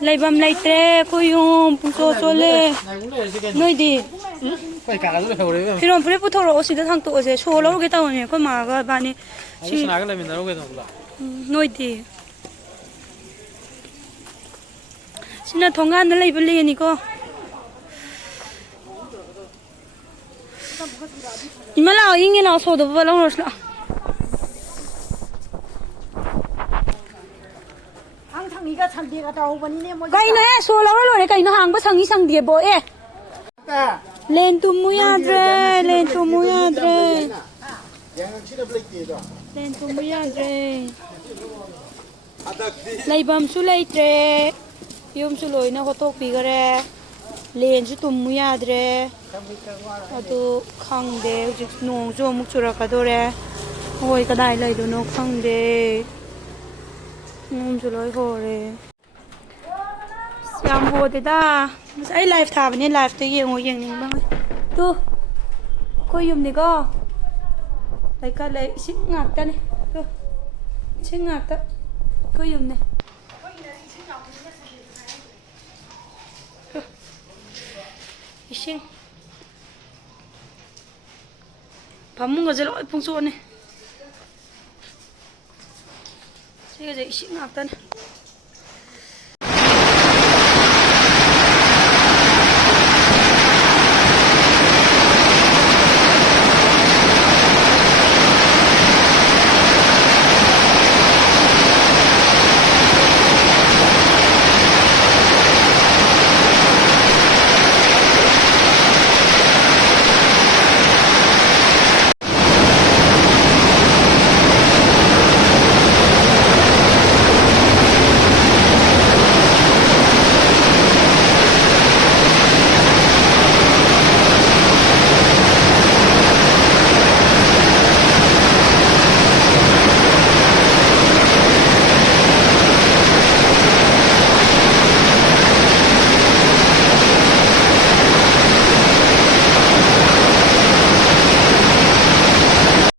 Leibam leitre koyum pungso sole noidi firon pure puthoro osida thang to ose solo ge tawne ko ma ga bani si 나가 라면 나오게 나올라. noidi sina thongan na leibali ni ko imala ingi la so do bala rosla 이가 상대가 다 오버니네 뭐 가이나 솔라로 가이나 항바 상이 상디에 보에 렌투 무야드레 렌투 무야드레 렌투 무야드레 레이밤수 레이트레 yumsu loina hotok pigare lensu tummu yadre adu khangde hujik nong jo muk churakadore hoi kadai laidono khangde yumsu loi hore siam hodeda ai live thabne live te yengo yengning bang tu ko yumni go lai ka lai sing ngak ta ne tu sing ngak ta ko yumne 이싱 밥 먹은 거 제일 풍소네 제가 이제 이싱 앞다네